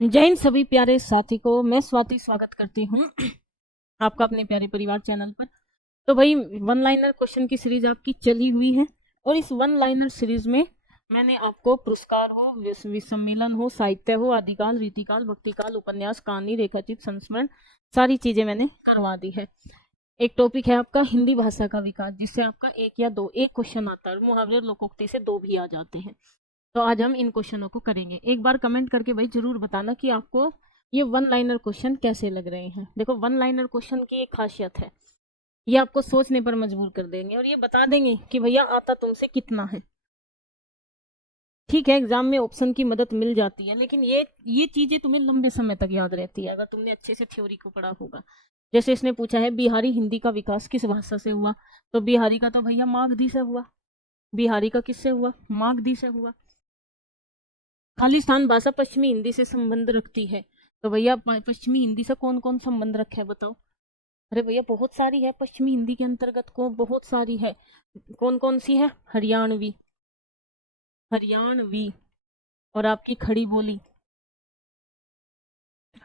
जय हिंद सभी प्यारे साथी को। मैं स्वाति स्वागत करती हूँ आपका अपने प्यारे परिवार चैनल पर। तो भाई वन लाइनर क्वेश्चन की सीरीज आपकी चली हुई है और इस वन लाइनर सीरीज में मैंने आपको पुरस्कार हो, विश्व सम्मेलन हो, साहित्य हो, आदिकाल, रीतिकाल, भक्तिकाल, उपन्यास, कहानी, रेखाचित्र, संस्मरण, सारी चीजें मैंने करवा दी है। एक टॉपिक है आपका हिंदी भाषा का विकास, जिससे आपका एक या दो एक क्वेश्चन आता है, मुहावरे लोकोक्ति से दो भी आ जाते हैं। तो आज हम इन क्वेश्चनों को करेंगे। एक बार कमेंट करके भाई जरूर बताना कि आपको ये वन लाइनर क्वेश्चन कैसे लग रहे हैं। देखो वन लाइनर क्वेश्चन की एक खासियत है, ये आपको सोचने पर मजबूर कर देंगे और ये बता देंगे कि भैया आता तुमसे कितना है। ठीक है, एग्जाम में ऑप्शन की मदद मिल जाती है, लेकिन ये चीजें तुम्हें लंबे समय तक याद रहती है अगर तुमने अच्छे से थ्योरी को पढ़ा होगा। जैसे इसने पूछा है बिहारी हिंदी का विकास किस भाषा से हुआ, तो बिहारी का तो भैया मागधी से हुआ। बिहारी का किससे हुआ? मागधी से हुआ। खालिस्तान भाषा पश्चिमी हिंदी से संबंध रखती है, तो भैया पश्चिमी हिंदी से कौन कौन संबंध रखा है बताओ। अरे भैया बहुत सारी है, पश्चिमी हिंदी के अंतर्गत को बहुत सारी है। कौन कौन सी है? हरियाणवी, हरियाणवी और आपकी खड़ी बोली,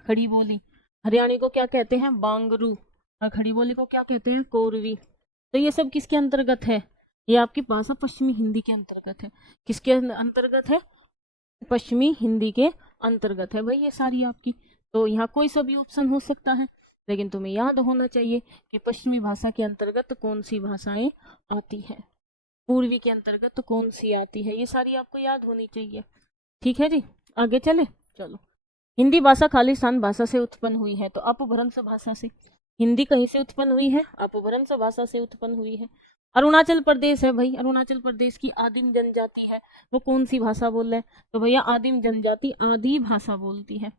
खड़ी बोली। हरियाणी को क्या कहते हैं? बांगरू। और खड़ी बोली को क्या कहते हैं? कोरवी। तो ये सब किसके अंतर्गत है? ये आपकी भाषा पश्चिमी हिंदी के अंतर्गत है। किसके अंतर्गत है? पश्चिमी हिंदी के अंतर्गत है भाई ये सारी आपकी। तो यहाँ कोई सा भी ऑप्शन हो सकता है, लेकिन तुम्हें याद होना चाहिए कि पश्चिमी भाषा के अंतर्गत कौन सी भाषाएं आती है, पूर्वी के अंतर्गत कौन सी आती है, ये सारी आपको याद होनी चाहिए। ठीक है जी, आगे चले। चलो, हिंदी भाषा खालिस्तान भाषा से उत्पन्न हुई है, तो अपभ्रंश भाषा से। हिंदी कहीं से उत्पन्न हुई है? अपभ्रंश भाषा से उत्पन्न हुई है। अरुणाचल प्रदेश है भाई, अरुणाचल प्रदेश की आदिम जनजाति है, वो कौन सी भाषा बोल रहे हैं? तो भैया आदिम जनजाति आदि भाषा बोलती है।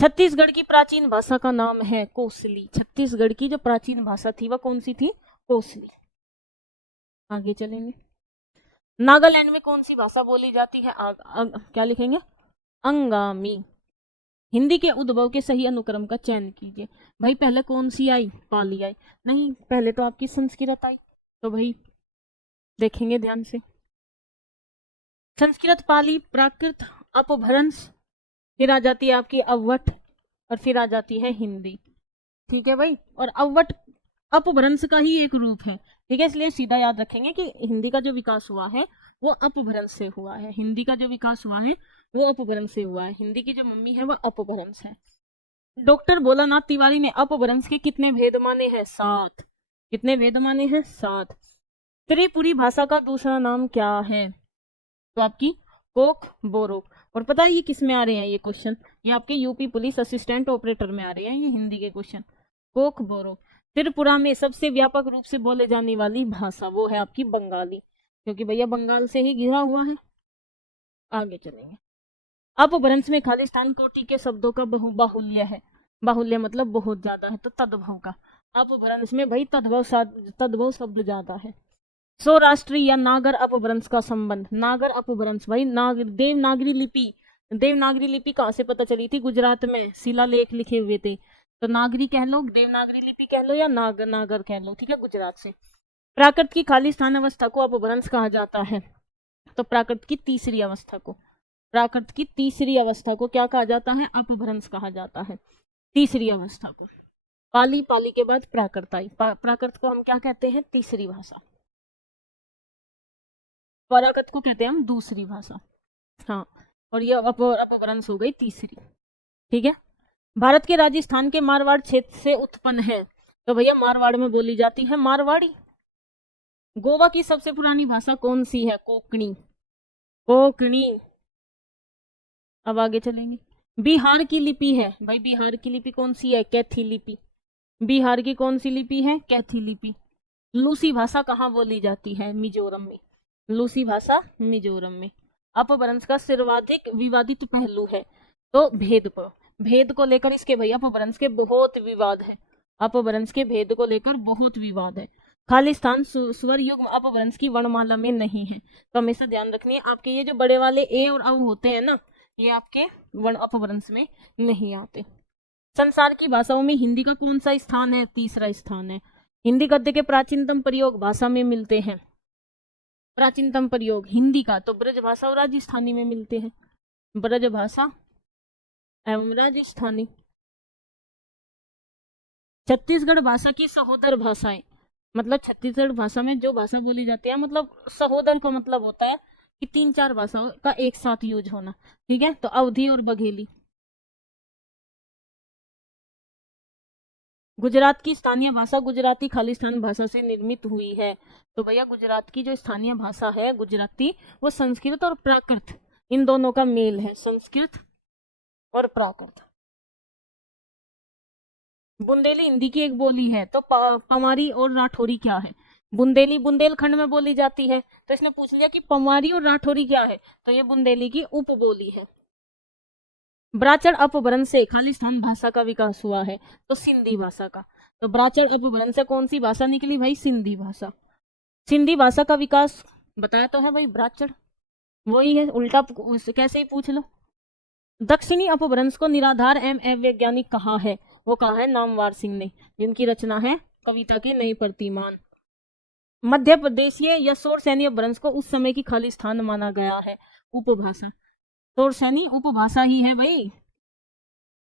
छत्तीसगढ़ की प्राचीन भाषा का नाम है कोसली। छत्तीसगढ़ की जो प्राचीन भाषा थी वह कौन सी थी? कोसली। आगे चलेंगे। नागालैंड में कौन सी भाषा बोली जाती है? क्या लिखेंगे? अंगामी। हिंदी के उद्भव के सही अनुक्रम का चयन कीजिए। भाई पहले कौन सी आई? पाली आई? नहीं, पहले तो आपकी संस्कृत आई। तो भाई देखेंगे ध्यान से। संस्कृत, पाली, प्राकृत, अपभ्रंश, फिर आ जाती है आपकी अवट और फिर आ जाती है हिंदी। ठीक है भाई, और अवट अपभ्रंश का ही एक रूप है। ठीक है, इसलिए सीधा याद रखेंगे कि हिंदी का जो विकास हुआ है वो अपभ्रंश से हुआ है। हिंदी का जो विकास हुआ है वो अपभ्रंश से हुआ है। हिंदी की जो मम्मी है वो अपभ्रंश है। डॉक्टर भोलानाथ तिवारी ने अपभ्रंश के कितने भेद माने हैं? 7। कितने भेद माने हैं? 7। त्रिपुरी भाषा का दूसरा नाम क्या है? तो आपकी कोक बोरोक। और पता है ये किस में आ रहे हैं ये क्वेश्चन? ये आपके यूपी पुलिस असिस्टेंट ऑपरेटर में आ रहे हैं ये हिंदी के क्वेश्चन। कोक बोरोक। त्रिपुरा में सबसे व्यापक रूप से बोले जाने वाली भाषा वो है आपकी बंगाली, क्योंकि भैया बंगाल से ही घिरा हुआ है। आगे चलेंगे। अपभ्रंश में खालिस्तान कोटि के शब्दों का बाहुल्य है। बाहुल्य मतलब बहुत ज्यादा है, तो तद्भव का। अपभ्रंश में भाई तद्भव शब्द ज्यादा है। सौराष्ट्री या नागर अपभ्रंश का संबंध। नागर अपभ्रंश भाई देवनागरी लिपि। देवनागरी लिपि कहाँ से पता चली थी? गुजरात में शिलालेख लिखे हुए थे। तो नागरी कह लो, देवनागरी लिपि कह लो या नागर कह लो। ठीक है, गुजरात से। प्राकृत की खालिस्तान अवस्था को अपभ्रंश कहा जाता है, तो प्राकृत की तीसरी अवस्था को, प्राकृत की तीसरी अवस्था को क्या कहा जाता है? अपभ्रंश कहा जाता है, तीसरी अवस्था को। पाली, पाली के बाद प्राकृत आई। प्राकृत को हम क्या कहते हैं? तीसरी भाषा। पराकृत को कहते हैं हम दूसरी भाषा। हाँ, और ये अपभ्रंश हो गई तीसरी। ठीक है, भारत के राजस्थान के मारवाड़ क्षेत्र से उत्पन्न है, तो भैया मारवाड़ में बोली जाती है मारवाड़ी। गोवा की सबसे पुरानी भाषा कौन सी है? कोंकणी। कोंकणी। अब आगे चलेंगे। बिहार की लिपि है भाई, बिहार की लिपि कौन सी है? कैथी लिपि। बिहार की कौन सी लिपि है? कैथी लिपि। लूसी भाषा कहाँ बोली जाती है? मिजोरम में। लूसी भाषा मिजोरम में। अपभ्रंश का सर्वाधिक विवादित पहलू है, तो भेद पर। भेद को लेकर इसके भैया अपभ्रंश के बहुत विवाद है। अपभ्रंश के भेद को लेकर बहुत विवाद है। खालिस्तान स्वर युग्म अपभ्रंश की वर्णमाला में नहीं है, तो हमेशा ध्यान रखनी है। आपके ये जो बड़े वाले ए और औ होते हैं ना, ये आपके वर्ण अपभ्रंश में नहीं आते। संसार की भाषाओं में हिंदी का कौन सा स्थान है? तीसरा स्थान है। हिंदी गद्य के प्राचीनतम प्रयोग भाषा में मिलते हैं। प्राचीनतम प्रयोग हिंदी का तो ब्रज भाषा और राजस्थानी में मिलते हैं। ब्रज भाषा एवं राजस्थानी। छत्तीसगढ़ भाषा की सहोदर भाषाएं, मतलब छत्तीसगढ़ भाषा में जो भाषा बोली जाती है, मतलब सहोदर का मतलब होता है कि 3-4 भाषाओं का एक साथ यूज होना। ठीक है, तो अवधी और बघेली। गुजरात की स्थानीय भाषा गुजराती खालिस्तान भाषा से निर्मित हुई है। तो भैया गुजरात की जो स्थानीय भाषा है गुजराती, वो संस्कृत और प्राकृत इन दोनों का मेल है, संस्कृत और प्राकृत। बुंदेली हिंदी की एक बोली है, तो पमारी और राठौरी क्या है? बुंदेली बुंदेलखंड में बोली जाती है, तो इसने पूछ लिया कि पमारी और राठौरी क्या है, तो ये बुंदेली की उपबोली है। ब्राचर अपभ्रंश से खालिस्तान भाषा का विकास हुआ है, तो सिंधी भाषा का। तो ब्राचर अपभ्रंश से कौन सी भाषा निकली भाई? सिंधी भाषा। सिंधी भाषा का विकास बताया तो है भाई, ब्राचर वही है, उल्टा कैसे ही पूछ लो। दक्षिणी अपभ्रंश को निराधार एवं अवैज्ञानिक कहा है, वो कहा है नामवर सिंह ने, जिनकी रचना है कविता के नए प्रतिमान। मध्य प्रदेशीय या शोरसैनी अपभ्रंश को उस समय की खालिस्तान माना गया है, उपभाषा। शोरसैनी उपभाषा ही है भाई।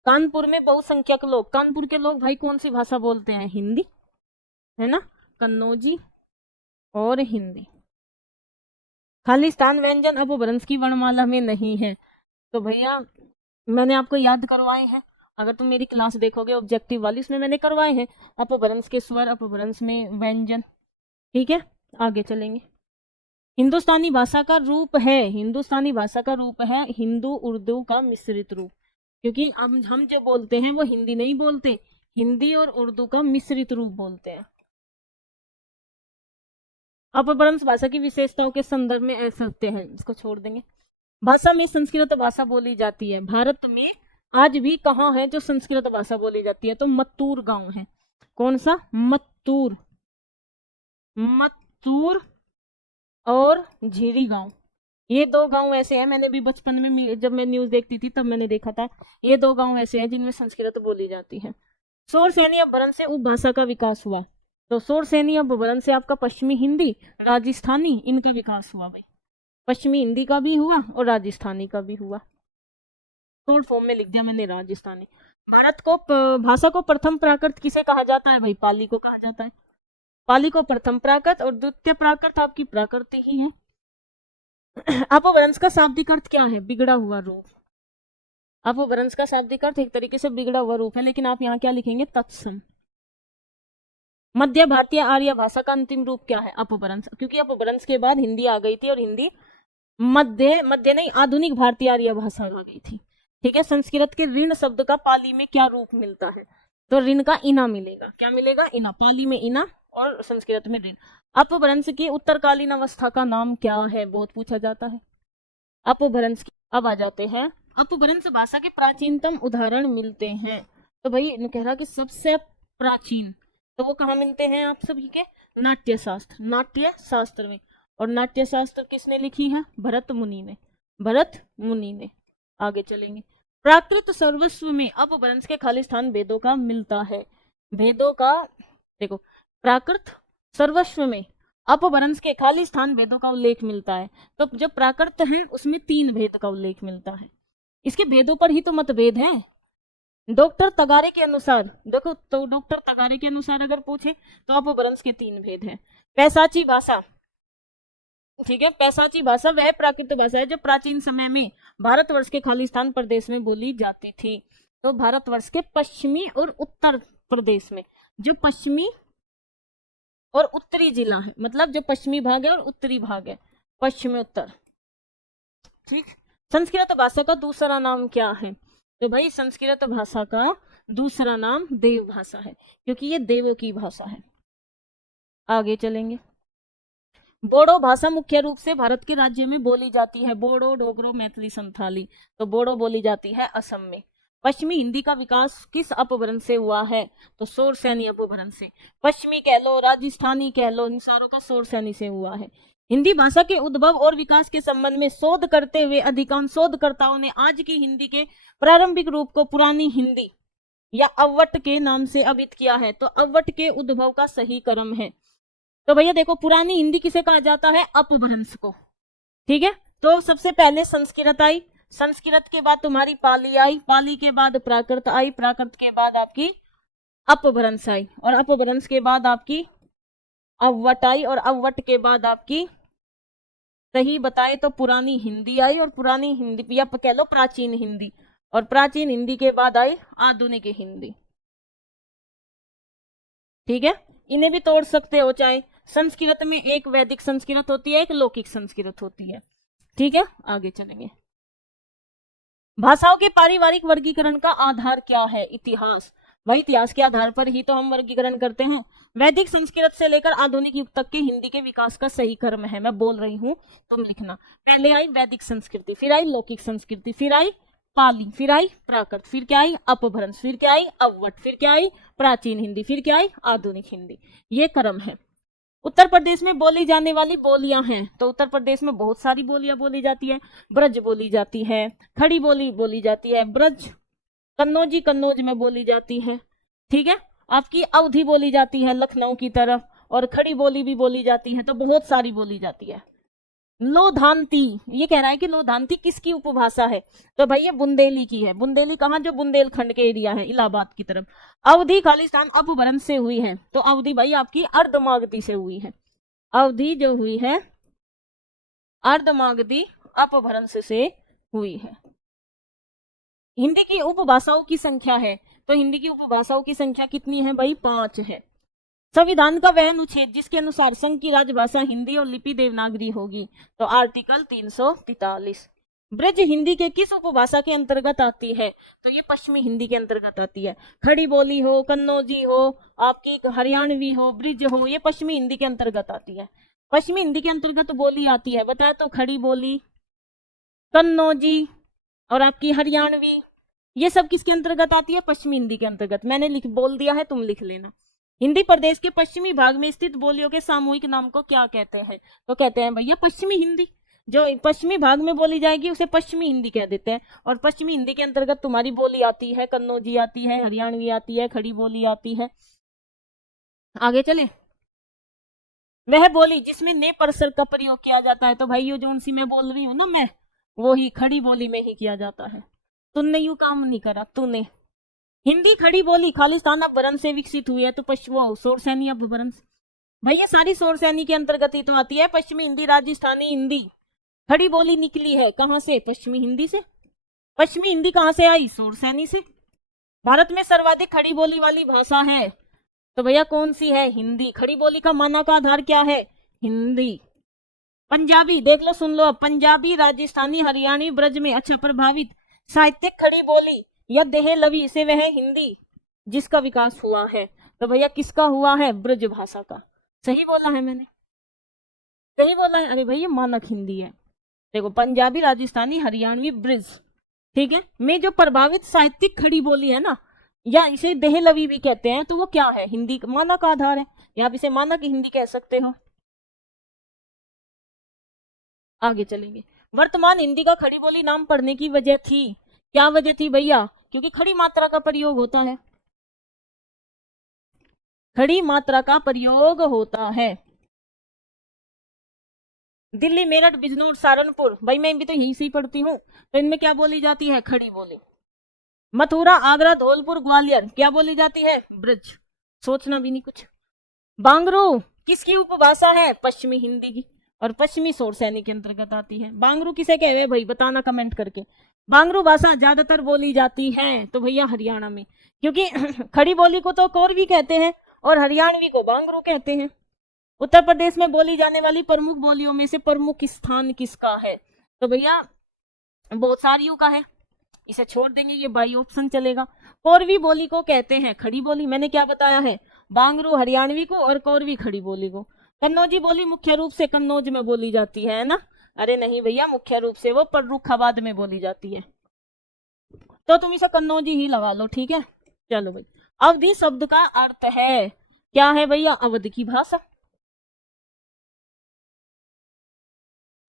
कानपुर में बहुसंख्यक लोग, कानपुर के लोग भाई कौन सी भाषा बोलते हैं? हिंदी, है ना, कन्नौजी और हिंदी। खालिस्तान व्यंजन अपभ्रंश की वर्णमाला में नहीं है, तो भैया मैंने आपको याद करवाए हैं, अगर तुम मेरी क्लास देखोगे ऑब्जेक्टिव वाली, उसमें मैंने करवाए हैं अपभ्रंश के स्वर, अपभ्रंश में व्यंजन। ठीक है, आगे चलेंगे। हिंदुस्तानी भाषा का रूप है, हिंदुस्तानी भाषा का रूप है हिंदू उर्दू का मिश्रित रूप, क्योंकि हम जो बोलते हैं वो हिंदी नहीं बोलते, हिंदी और उर्दू का मिश्रित रूप बोलते हैं। अपभ्रंश भाषा की विशेषताओं के संदर्भ में ऐसे होते हैं, इसको छोड़ देंगे। भाषा में संस्कृत भाषा बोली जाती है। भारत में आज भी कहाँ है जो संस्कृत भाषा बोली जाती है? तो मत्तूर गांव है। कौन सा? मत्तूर, मत्तूर और झीरी गांव, ये 2 गांव ऐसे हैं, मैंने भी बचपन में जब मैं न्यूज देखती थी तब मैंने देखा था, ये 2 गांव ऐसे हैं जिनमें संस्कृत बोली जाती है। शोरसैनी अपभ्रंश से उपभाषा का विकास हुआ, तो शोरसैनी अपभ्रंश से आपका पश्चिमी हिंदी, राजस्थानी, इनका विकास हुआ भाई। पश्चिमी हिंदी का भी हुआ और राजस्थानी का भी हुआ। शॉर्ट फॉर्म में लिख दिया मैंने राजस्थानी। भारत को भाषा को प्रथम प्राकृत किसे कहा जाता है भाई? पाली को कहा जाता है। पाली को प्रथम प्राकृत और द्वितीय प्राकृत आपकी प्राकृत ही है। अपभ्रंश का शाब्दिक अर्थ क्या है? बिगड़ा हुआ रूप। अपभ्रंश का शाब्दिक अर्थ एक तरीके से बिगड़ा हुआ रूप है, लेकिन आप यहाँ क्या लिखेंगे? तत्सम। मध्य भारतीय आर्य भाषा का अंतिम रूप क्या है? अपभ्रंश, क्योंकि अपभ्रंश के बाद हिंदी आ गई थी और हिंदी मध्य नहीं, आधुनिक भारतीय आर्य भाषा आ गई थी। ठीक है, संस्कृत के ऋण शब्द का पाली में क्या रूप मिलता है? तो ऋण का इना मिलेगा। क्या मिलेगा? इना। पाली में इना और संस्कृत में ऋण। अपभ्रंश की उत्तरकालीन अवस्था का नाम क्या है? बहुत पूछा जाता है अपभ्रंश की। अब आ जाते हैं, अपभ्रंश भाषा के प्राचीनतम उदाहरण मिलते हैं। तो भाई कह रहा कि सबसे प्राचीन, तो वो कहाँ मिलते हैं आप सभी के? नाट्य शास्त्र, नाट्य शास्त्र में। और नाट्य शास्त्र किसने लिखी है? भरत मुनि ने, भरत मुनि ने। आगे चलेंगे। प्राकृत सर्वस्व में अपभ्रंश के खालिस्तान वेदों का मिलता है। वेदों का देखो, प्राकृत सर्वस्व में अपभ्रंश के खालिस्तान वेदों का उल्लेख मिलता है। तो जो प्राकृत है उसमें 3 भेद का उल्लेख मिलता है। इसके भेदों पर ही तो मतभेद है। डॉक्टर तगारे के अनुसार, देखो तो डॉक्टर तगारे के अनुसार अगर पूछे तो अपभ्रंश के 3 भेद हैं। पैसाची भाषा, ठीक है, पैसाची भाषा वह प्राकृत भाषा है जो प्राचीन समय में भारतवर्ष के खालिस्तान प्रदेश में बोली जाती थी। तो भारतवर्ष के पश्चिमी और उत्तर प्रदेश में, जो पश्चिमी और उत्तरी जिला है, मतलब जो पश्चिमी भाग है और उत्तरी भाग है, पश्चिमी उत्तर। ठीक। संस्कृत भाषा का दूसरा नाम क्या है? तो भाई संस्कृत भाषा का दूसरा नाम देव भाषा है, क्योंकि ये देवों की भाषा है। आगे चलेंगे। बोडो भाषा मुख्य रूप से भारत के राज्य में बोली जाती है। बोडो, डोगरो, मैथिली, संथाली। तो बोडो बोली जाती है असम में। पश्चिमी हिंदी का विकास किस अपभ्रंश से हुआ है? तो शोरसैनी अपभ्रंश से। पश्चिमी कह लो, राजस्थानी कह लो, इन सारों का शोरसैनी से हुआ है। हिंदी भाषा के उद्भव और विकास के संबंध में शोध करते हुए अधिकांश शोधकर्ताओं ने आज की हिंदी के प्रारंभिक रूप को पुरानी हिंदी या अव्वट के नाम से अभिहित किया है। तो अव्वट के उद्भव का सही क्रम है। तो भैया देखो, पुरानी हिंदी किसे कहा जाता है? अपभ्रंश को। ठीक है, तो सबसे पहले संस्कृत आई, संस्कृत के बाद तुम्हारी पाली आई, पाली के बाद प्राकृत आई, प्राकृत के बाद आपकी अपभ्रंश आई, और अपभ्रंश के बाद आपकी अववट आई, और अववट के बाद आपकी सही बताए तो पुरानी हिंदी आई, और पुरानी हिंदी या कह लो प्राचीन हिंदी, और प्राचीन हिंदी के बाद आई आधुनिक हिंदी। ठीक है, इन्हें भी तोड़ सकते हो, चाहे संस्कृत में एक वैदिक संस्कृत होती है, एक लौकिक संस्कृत होती है। ठीक है, आगे चलेंगे। भाषाओं के पारिवारिक वर्गीकरण का आधार क्या है? इतिहास। भाई इतिहास के आधार पर ही तो हम वर्गीकरण करते हैं। वैदिक संस्कृत से लेकर आधुनिक युग तक के हिंदी के विकास का सही क्रम है, मैं बोल रही हूँ, तुम लिखना। पहले आई वैदिक संस्कृति, फिर आई लौकिक संस्कृति, फिर आई पाली, फिर आई प्राकृत, फिर क्या आई अपभ्रंश, फिर क्या आई अववट, फिर क्या आई प्राचीन हिंदी, फिर क्या आई आधुनिक हिंदी। ये क्रम है। उत्तर प्रदेश में बोली जाने वाली बोलियां हैं, तो उत्तर प्रदेश में बहुत सारी बोलियां बोली जाती है। ब्रज बोली जाती है, खड़ी बोली बोली जाती है, ब्रज कन्नौजी कन्नौज में बोली जाती है। ठीक है, आपकी अवधी बोली जाती है लखनऊ की तरफ, और खड़ी बोली भी बोली जाती है, तो बहुत सारी बोली जाती है। लोधांती, ये कह रहा है कि लोधांती किसकी उपभाषा है? तो भाई ये बुंदेली की है। बुंदेली कहाँ? जो बुंदेलखंड के एरिया है, इलाहाबाद की तरफ। अवधी खालिस्तान अपभ्रंश से हुई है, तो अवधी भाई आपकी अर्धमागधी से हुई है। अवधी जो हुई है अर्धमागधी अपभ्रंश से हुई है। हिंदी की उपभाषाओं की संख्या है, तो हिंदी की उपभाषाओं की संख्या कितनी है भाई? 5 है। संविधान का वह अनुच्छेद जिसके अनुसार संघ की राजभाषा हिंदी और लिपि देवनागरी होगी, तो आर्टिकल 343। ब्रज हिंदी के किस उपभाषा के अंतर्गत आती है? तो ये पश्चिमी हिंदी के अंतर्गत आती है। खड़ी बोली हो, कन्नौजी हो, आपकी हरियाणवी हो, ब्रिज हो, ये पश्चिमी हिंदी के अंतर्गत आती है। पश्चिमी हिंदी के अंतर्गत बोली आती है, बताया तो, खड़ी बोली, कन्नौजी और आपकी हरियाणवी, ये सब किसके अंतर्गत आती है? पश्चिमी हिंदी के अंतर्गत। मैंने बोल दिया है, तुम लिख लेना। हिंदी प्रदेश के पश्चिमी भाग में स्थित बोलियों के सामूहिक नाम को क्या कहते हैं? तो कहते हैं भैया पश्चिमी हिंदी। जो पश्चिमी भाग में बोली जाएगी उसे पश्चिमी हिंदी कह देते हैं, और पश्चिमी हिंदी के अंतर्गत तुम्हारी बोली आती है, कन्नौजी आती है, हरियाणवी आती है, खड़ी बोली आती है। आगे चले। वह बोली जिसमें ने परसर का प्रयोग किया जाता है, तो भाई ये जो सी मैं बोल रही हूँ ना, मैं वो ही खड़ी बोली में ही किया जाता है। तुमने यू काम नहीं करा, तूने। हिंदी खड़ी बोली खालिस्तान अपभ्रंश से विकसित हुई है, तो पश्चिम शोरसैनी अपभ्रंश। भाई ये सारी शोरसैनी के अंतर्गत ही तो आती है। पश्चिमी हिंदी, राजस्थानी हिंदी, खड़ी बोली निकली है कहां से? पश्चिमी हिंदी से। पश्चिमी हिंदी कहां से आई? शोरसैनी से। भारत में सर्वाधिक खड़ी बोली वाली भाषा है, तो भैया कौन सी है? हिंदी। खड़ी बोली का माना का आधार क्या है? हिंदी। पंजाबी देख लो, सुन लो अब। पंजाबी, राजस्थानी, हरियाणवी, ब्रज में अच्छा प्रभावित साहित्यिक खड़ी बोली या देहलवी से वह हिंदी जिसका विकास हुआ है, तो भैया किसका हुआ है? ब्रज भाषा का। सही बोला है मैंने? सही बोला है? अरे भैया मानक हिंदी है। देखो पंजाबी, राजस्थानी, हरियाणवी, ब्रज, ठीक है, में जो प्रभावित साहित्यिक खड़ी बोली है ना, या इसे देहलवी भी कहते हैं, तो वो क्या है? हिंदी का मानक आधार है, या आप इसे मानक हिंदी कह सकते हो। आगे चलेंगे। वर्तमान हिंदी का खड़ी बोली नाम पड़ने की वजह थी, क्या वजह थी भैया? क्योंकि खड़ी मात्रा का प्रयोग होता है। खड़ी मात्रा का प्रयोग होता है। दिल्ली, मेरठ, बिजनौर, सहारनपुर, भाई मैं भी तो यही से ही पढ़ती हूँ, तो इनमें क्या बोली जाती है? खड़ी बोली। मथुरा, आगरा, धौलपुर, ग्वालियर, क्या बोली जाती है? ब्रज। सोचना भी नहीं कुछ। बांगरू किसकी उपभाषा है? पश्चिमी हिंदी की, और पश्चिमी शोरसैनी के अंतर्गत आती है। बांगरू किसे कहे भाई? बताना कमेंट करके। बांगरू भाषा ज्यादातर बोली जाती है, तो भैया हरियाणा में, क्योंकि खड़ी बोली को तो कोरवी कहते हैं और हरियाणवी को बांगरू कहते हैं। उत्तर प्रदेश में बोली जाने वाली प्रमुख बोलियों में से प्रमुख स्थान किसका है? तो भैया बहुत सारियों का है, इसे छोड़ देंगे, ये बाई ऑप्शन चलेगा। कोरवी बोली को कहते हैं खड़ी बोली, मैंने क्या बताया है? बांगरू हरियाणवी को और कोरवी खड़ी बोली को। कन्नौजी बोली मुख्य रूप से कन्नौज में बोली जाती है ना? अरे नहीं भैया, मुख्य रूप से वो फर्रुखाबाद में बोली जाती है, तो तुम इसे कन्नौजी ही लगा लो, ठीक है। चलो भाई, अवधि शब्द का अर्थ है, क्या है भैया? अवध की भाषा।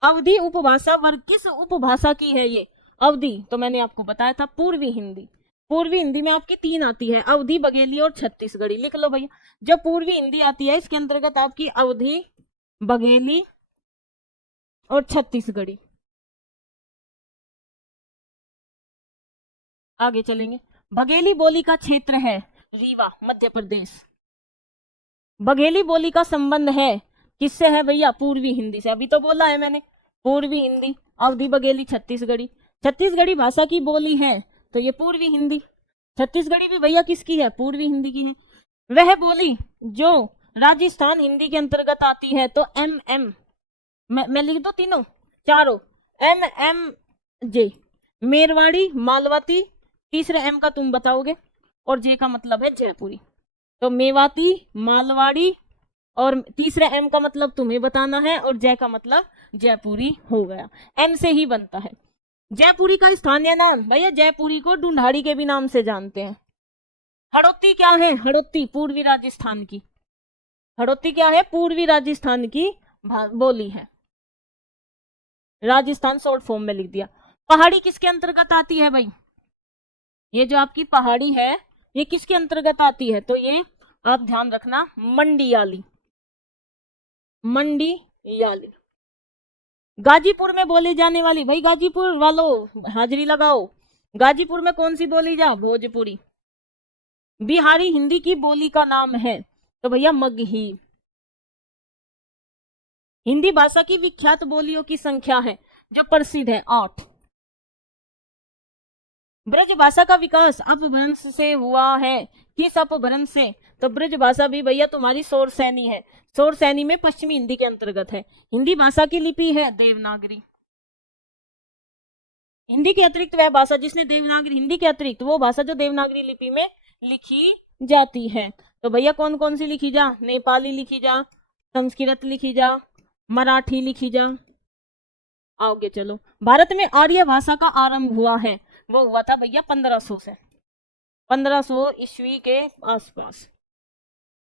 अवधि उपभाषा वर्ग किस उपभाषा की है ये? अवधि तो मैंने आपको बताया था पूर्वी हिंदी। पूर्वी हिंदी में आपकी 3 आती है, अवधी, बघेली और छत्तीसगढ़ी। लिख लो भैया, जब पूर्वी हिंदी आती है इसके अंतर्गत आपकी अवधी, बघेली और छत्तीसगढ़ी। आगे चलेंगे। बघेली बोली का क्षेत्र है रीवा, मध्य प्रदेश। बघेली बोली का संबंध है किससे है भैया? पूर्वी हिंदी से। अभी तो बोला है मैंने, पूर्वी हिंदी। अवधी बघेली छत्तीसगढ़ी, छत्तीसगढ़ी भाषा की बोली है, तो ये पूर्वी हिंदी। छत्तीसगढ़ी भी भैया किसकी है? पूर्वी हिंदी की है। वह बोली जो राजस्थान हिंदी के अंतर्गत आती है, तो MM, मैं लिख दो तीनों चारों, MMJ, मेरवाड़ी, मालवाती, तीसरे M का तुम बताओगे, और J का मतलब है जयपुरी। तो मेवाती, मालवाड़ी, और तीसरे M का मतलब तुम्हें बताना है, और J का मतलब जयपुरी हो गया। M से ही बनता है। जयपुरी का स्थानीय नाम भैया, जयपुरी को ढूंढाड़ी के भी नाम से जानते हैं। हड़ौती क्या है? हड़ौती पूर्वी राजस्थान की, हड़ौती क्या है? पूर्वी राजस्थान की बोली है। राजस्थान शॉर्ट फॉर्म में लिख दिया। पहाड़ी किसके अंतर्गत आती है भाई? ये जो आपकी पहाड़ी है ये किसके अंतर्गत आती है? तो ये आप ध्यान रखना, मंडियाली, मंडियाली। गाजीपुर में बोली जाने वाली, भाई गाजीपुर वालों हाजिरी लगाओ, गाजीपुर में कौन सी बोली जा? भोजपुरी। बिहारी हिंदी की बोली का नाम है, तो भैया मगही। हिंदी भाषा की विख्यात बोलियों की संख्या है जो प्रसिद्ध है 8। ब्रज भाषा का विकास अपभ्रंश से हुआ है। किस अपभ्रंश से? तो ब्रज भाषा भी भैया तुम्हारी सौर सैनी है, सौर सैनी में पश्चिमी हिंदी के अंतर्गत है। हिंदी भाषा की लिपि है देवनागरी। हिंदी के अतिरिक्त वह भाषा जिसने देवनागरी, हिंदी के अतिरिक्त वो भाषा जो देवनागरी लिपि में लिखी जाती है। तो भैया कौन कौन सी लिखी जा? नेपाली लिखी जा, संस्कृत लिखी जा, मराठी लिखी जा। आगे चलो। भारत में आर्य भाषा का आरंभ हुआ है, वो हुआ था भैया 1500 से, 1500 ईस्वी के आसपास।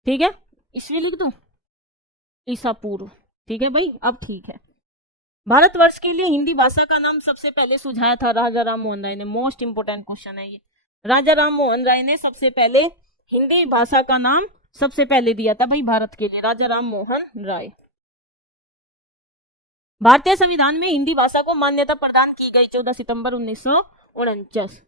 ठीक है, ईस्वी लिख दूं? ईसा पूर्व। ठीक है भाई, अब ठीक है। भारतवर्ष के लिए हिंदी भाषा का नाम सबसे पहले सुझाया था राजा राम मोहन राय ने। मोस्ट इंपोर्टेंट क्वेश्चन है ये। राजा राम मोहन राय ने सबसे पहले हिंदी भाषा का नाम सबसे पहले दिया था भाई भारत के लिए, राजा राम मोहन राय। भारतीय संविधान में हिंदी भाषा को मान्यता प्रदान की गई 14 सितंबर 1949।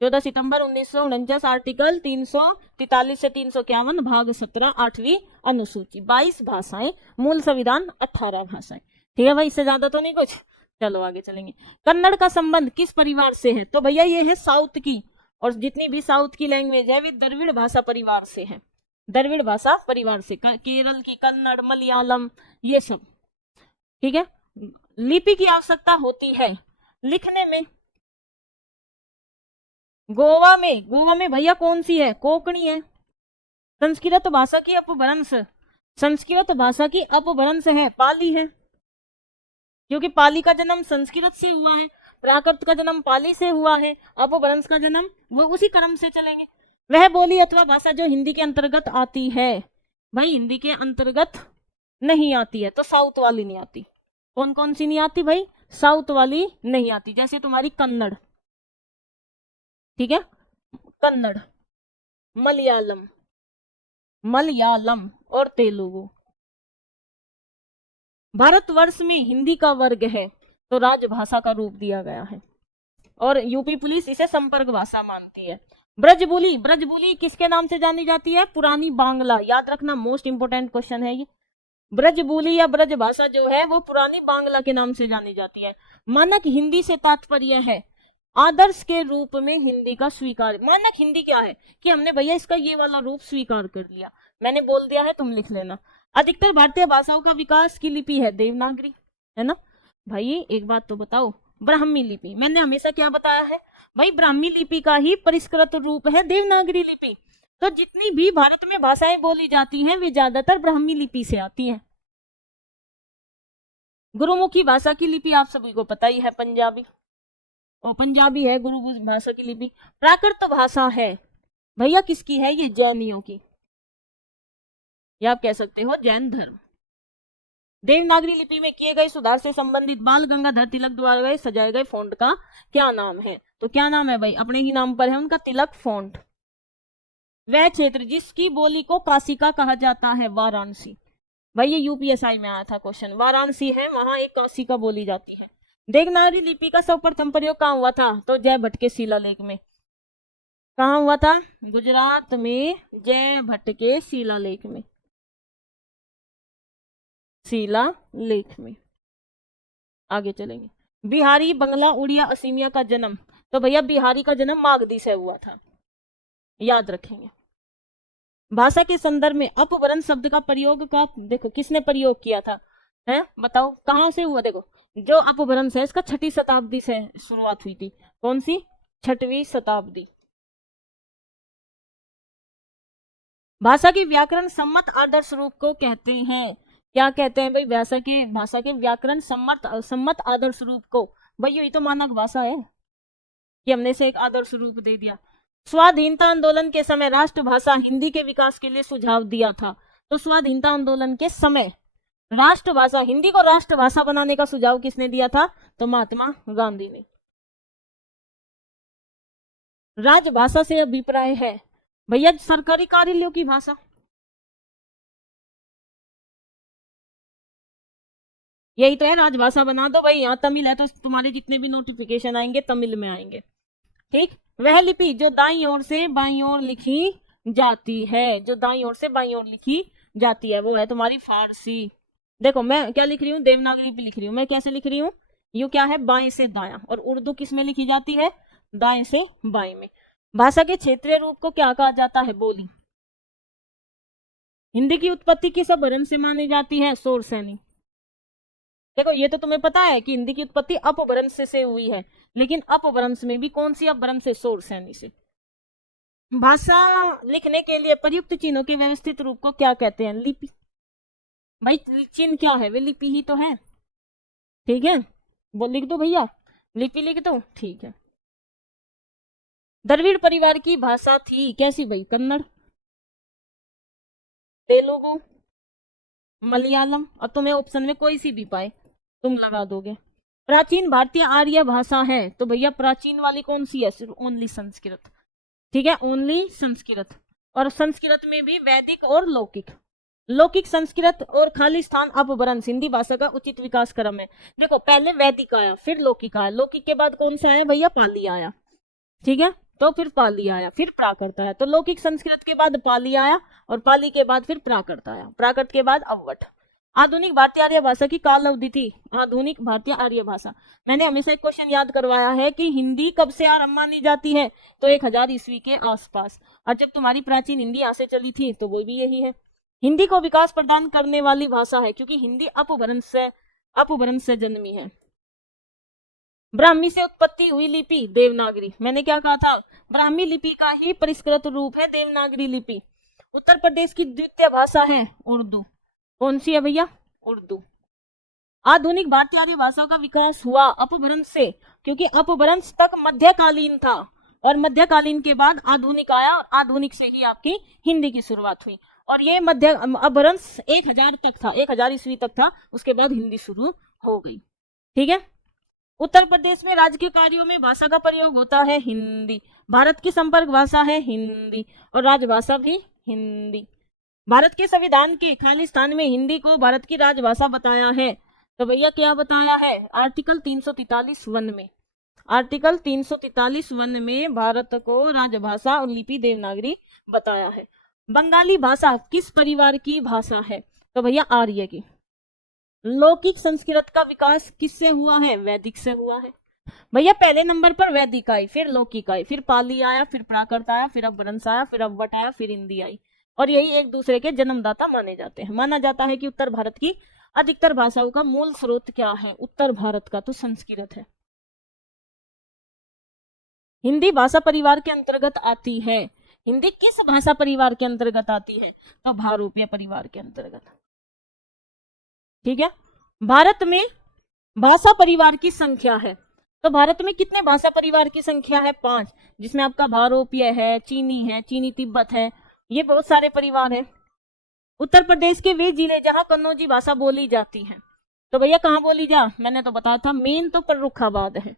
14 सितंबर 1949, आर्टिकल 343 से 351, भाग 17, 8वीं अनुसूची। 22 भाषाएं, मूल संविधान 18 भाषाएं। ठीक है भाई, इससे ज्यादा तो नहीं कुछ। चलो आगे चलेंगे। कन्नड़ का संबंध किस परिवार से है? तो भैया ये है साउथ की, और जितनी भी साउथ की लैंग्वेज है वे द्रविड़ भाषा परिवार से है, द्रविड़ भाषा परिवार से। केरल की कन्नड़, मलयालम, ये सब। ठीक है। लिपि की आवश्यकता होती है लिखने में। गोवा में भैया कौन सी है? कोंकणी है। संस्कृत भाषा की अपभ्रंश, संस्कृत भाषा की अपभ्रंश है पाली है, क्योंकि पाली का जन्म संस्कृत से हुआ है, प्राकृत का जन्म पाली से हुआ है, अपभ्रंश का जन्म वो उसी क्रम से चलेंगे। वह बोली अथवा भाषा जो हिंदी के अंतर्गत आती है, भाई हिंदी के अंतर्गत नहीं आती है, तो साउथ वाली नहीं आती। कौन कौन सी नहीं आती भाई? साउथ वाली नहीं आती। जैसे तुम्हारी कन्नड़, ठीक है, कन्नड़, मलयालम, मलयालम और तेलुगु। भारतवर्ष में हिंदी का वर्ग है तो राजभाषा का रूप दिया गया है, और यूपी पुलिस इसे संपर्क भाषा मानती है। ब्रजबोली, ब्रजबोली किसके नाम से जानी जाती है? पुरानी बांग्ला। याद रखना, मोस्ट इंपोर्टेंट क्वेश्चन है ये। ब्रजबोली या ब्रज भाषा जो है वो पुरानी बांग्ला के नाम से जानी जाती है। मानक हिंदी से तात्पर्य है आदर्श के रूप में हिंदी का स्वीकार। मानक हिंदी क्या है कि हमने भैया इसका ये वाला रूप स्वीकार कर लिया, मैंने बोल दिया है, तुम लिख लेना। अधिकतर भारतीय भाषाओं का विकास की लिपि है देवनागरी, है ना भाई। एक बात तो बताओ, ब्राह्मी लिपि, मैंने हमेशा क्या बताया है भाई, ब्राह्मी लिपि का ही परिष्कृत रूप है देवनागरी लिपि। तो जितनी भी भारत में भाषाएं बोली जाती हैं वे ज्यादातर ब्राह्मी लिपि से आती हैं। गुरुमुखी भाषा की लिपि आप सभी को पता ही है, पंजाबी, और पंजाबी है गुरुमुखी भाषा की लिपि। प्राकृत भाषा है भैया किसकी है? ये जैनियों की, या आप कह सकते हो जैन धर्म। देवनागरी लिपि में किए गए सुधार से संबंधित बाल गंगाधर तिलक द्वारा सजाए गए फॉन्ट का क्या नाम है? तो क्या नाम है भाई? अपने ही नाम पर है उनका, तिलक फॉन्ट। वह क्षेत्र जिसकी बोली को काशिका कहा जाता है, वाराणसी। भाई ये यूपीएसआई में आया था क्वेश्चन, वाराणसी है वहां एक काशिका बोली जाती है। देवनागरी लिपि का सर्वप्रथम प्रयोग कहाँ हुआ था? तो जय भट्ट के शिलालेख में। कहाँ हुआ था? गुजरात में जय भट्ट के शिलालेख में, शिलालेख में। आगे चलेंगे। बिहारी, बंगला, उड़िया, असमिया का जन्म, तो भैया बिहारी का जन्म मागधी से हुआ था, याद रखेंगे। भाषा के संदर्भ में अपभ्रंश शब्द का प्रयोग का देखो किसने प्रयोग किया था, है बताओ कहां से हुआ? देखो जो अपभ्रंश है इसका 6वीं शताब्दी से शुरुआत हुई थी। कौन सी? 6वीं शताब्दी। भाषा के व्याकरण सम्मत आदर्श रूप को कहते हैं। क्या कहते हैं भाई? भाषा के व्याकरण सम्मत आदर्श रूप को। भाई यही तो मानक भाषा है कि हमने से एक आदर्श रूप दे दिया। स्वाधीनता आंदोलन के समय राष्ट्रभाषा हिंदी के विकास के लिए सुझाव दिया था। तो स्वाधीनता आंदोलन के समय राष्ट्रभाषा हिंदी को राष्ट्रभाषा बनाने का सुझाव किसने दिया था? तो महात्मा गांधी ने। राजभाषा से अभिप्राय है भैया सरकारी कार्यालयों की भाषा। यही तो है, राजभाषा बना दो भाई। यहाँ तमिल है तो तुम्हारे जितने भी नोटिफिकेशन आएंगे तमिल में आएंगे। ठीक। वह लिपि जो दाईं ओर से बाईं ओर लिखी जाती है, जो दाईं ओर से बाईं ओर लिखी जाती है वो है तुम्हारी फारसी। देखो मैं क्या लिख रही हूँ? देवनागरी लिपि लिख रही हूँ। मैं कैसे लिख रही हूँ? यू क्या है? बाएं से दायां। और उर्दू किस में लिखी जाती है? दाएं से बाएं में। भाषा के क्षेत्रीय रूप को क्या कहा जाता है? बोली। हिंदी की उत्पत्ति किस अपभ्रंश से मानी जाती है? शोरसेनी। देखो ये तो तुम्हें पता है कि हिंदी की उत्पत्ति अपभ्रंश से हुई है, लेकिन अपभ्रंश में भी कौन सी अपभ्रंश से? शोरसेनी से। भाषा लिखने के लिए प्रयुक्त चिन्हों के व्यवस्थित रूप को क्या कहते हैं? लिपि। भाई चिन्ह क्या है? वे लिपि ही तो है। ठीक है, वो लिख दो भैया, लिपि लिख दो। ठीक है। द्रविड़ परिवार की भाषा थी कैसी भाई? कन्नड़, तेलुगु, मलयालम। और तुम्हें ऑप्शन में कोई सी भी पाए तुम लगा दोगे। प्राचीन भारतीय आर्य भाषा है तो भैया प्राचीन वाली कौन सी है? सिर्फ ओनली संस्कृत। ठीक है, ओनली संस्कृत। और संस्कृत में भी वैदिक और लौकिक। लौकिक संस्कृत और खालिस्तान अपभ्रंश हिंदी भाषा का उचित विकास क्रम है। देखो पहले वैदिक आया, फिर लौकिक आया, लौकिक के बाद कौन सा आया भैया? पाली आया। ठीक है, तो फिर पाली आया, फिर प्राकृत आया। तो लौकिक संस्कृत के बाद पाली आया, और पाली के बाद फिर प्राकृत आया, प्राकृत के बाद अवध। आधुनिक भारतीय आर्य भाषा की काल अवधि थी। आधुनिक भारतीय आर्य भाषा, मैंने हमेशा एक क्वेश्चन याद करवाया है कि हिंदी कब से आरंभ मानी जाती है? तो 1000 ईस्वी के आसपास। और जब तुम्हारी प्राचीन हिंदी यहाँ से चली थी तो वो भी यही है। हिंदी को विकास प्रदान करने वाली भाषा है क्योंकि हिंदी अपभ्रंश से जन्मी है। ब्राह्मी से उत्पत्ति हुई लिपि देवनागरी। मैंने क्या कहा था? ब्राह्मी लिपि का ही परिष्कृत रूप है देवनागरी लिपि। उत्तर प्रदेश की द्वितीय भाषा है उर्दू। कौन सी है भैया? उर्दू। आधुनिक भारतीय आर्य भाषा का विकास हुआ अपभ्रंश से, क्योंकि अपभ्रंश तक मध्यकालीन था और मध्यकालीन के बाद आधुनिक आया, और आधुनिक से ही आपकी हिंदी की शुरुआत हुई। और ये मध्य अपभ्रंश 1000 तक था, 1000 ईस्वी तक था, उसके बाद हिंदी शुरू हो गई। ठीक है। उत्तर प्रदेश में राजकीय कार्यों में भाषा का प्रयोग होता है हिंदी। भारत की संपर्क भाषा है हिंदी, और राजभाषा भी हिंदी। भारत के संविधान के खालिस्तान में हिंदी को भारत की राजभाषा बताया है। तो भैया क्या बताया है? आर्टिकल 343(1) में, आर्टिकल 343(1) में भारत को राजभाषा और लिपि देवनागरी बताया है। बंगाली भाषा किस परिवार की भाषा है? तो भैया आर्य की। लौकिक संस्कृत का विकास किससे हुआ है? वैदिक से हुआ है। भैया पहले नंबर पर वैदिक आई, फिर लौकिक आई, फिर पाली आया, फिर प्राकृत आया, फिर अपभ्रंश आया, फिर अवट आया, फिर हिंदी आई। और यही एक दूसरे के जन्मदाता माने जाते हैं। माना जाता है कि उत्तर भारत की अधिकतर भाषाओं का मूल स्रोत क्या है? उत्तर भारत का तो संस्कृत है। हिंदी भाषा परिवार के अंतर्गत आती है। हिंदी किस भाषा परिवार के अंतर्गत आती है? तो भारूपीय परिवार के अंतर्गत। ठीक है। भारत में भाषा परिवार की संख्या है, तो भारत में कितने भाषा परिवार की संख्या है? 5, जिसमें आपका भारोपीय है, चीनी है, चीनी तिब्बत है, ये बहुत सारे परिवार हैं। उत्तर प्रदेश के वे जिले जहां कन्नौजी भाषा बोली जाती है, तो भैया कहाँ बोली जा? मैंने तो बताया था मेन तो फर्रुखाबाद है,